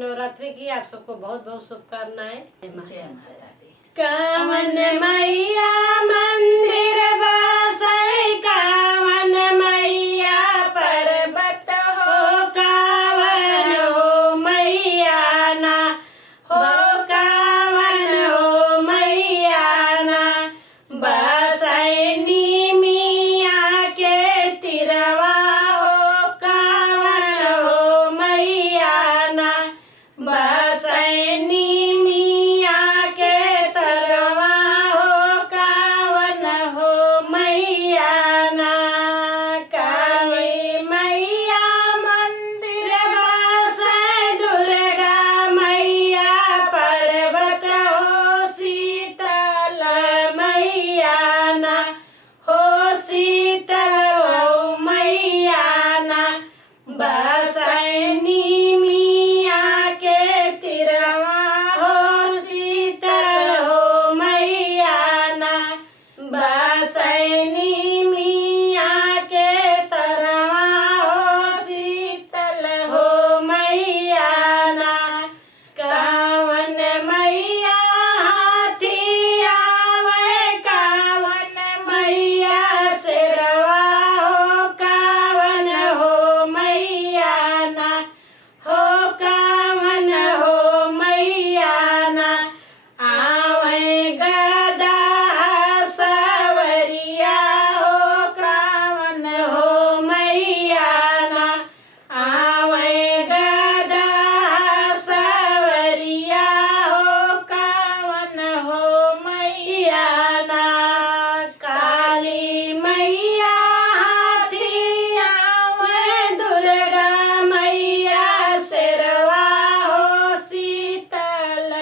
महानवरात्रि की आप सबको बहुत बहुत शुभकामनाएं। कावन मैया मंदिर बसै, कावन मैया पर्वत हो, कावन हो मैया ना हो, कावन हो मैया ना बसै निमिया के तिरवा हो, कावन हो मैया ना बसै निमिया के तरवा हो, कावन हो मैया ना काली मैया मंदिर बसै, दुर्गा मैया पर्वत हो, शीतल मैया ना हो, शीतल हो मैया ना बसै निमिया के तिरवा हो, शीतल हो मैया ना बसै निमिया के तरवा हो, शीतल हो मैया ना कावन मैया हाथी आवे, कावन मैया शेरवा हो, कावन हो मैया ना हो, कावन हो मैया ना आवे गदा सवरिया हो, कावन हो मैया ना आवे गदा सवरिया हो, कावन हो मैया ना काली मैया हाथी आवे, दुर्गा मैया शेरवा हो, शीतल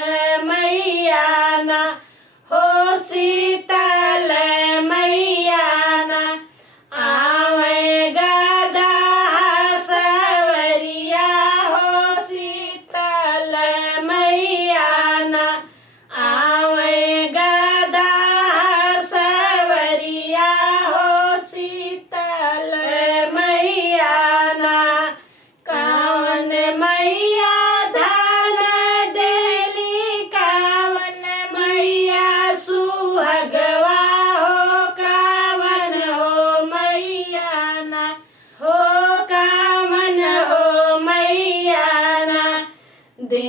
मैया ना हो, शीतल मैया ना आवे गदा सवरिया हो, शीतल मैया ना आवे गदा सवरिया हो, शीतल मैया ना कावन मैया धन देली, कावन मैया सुहगवा हो, कावन हो मैया ना हो, कावन हो मैया ना दे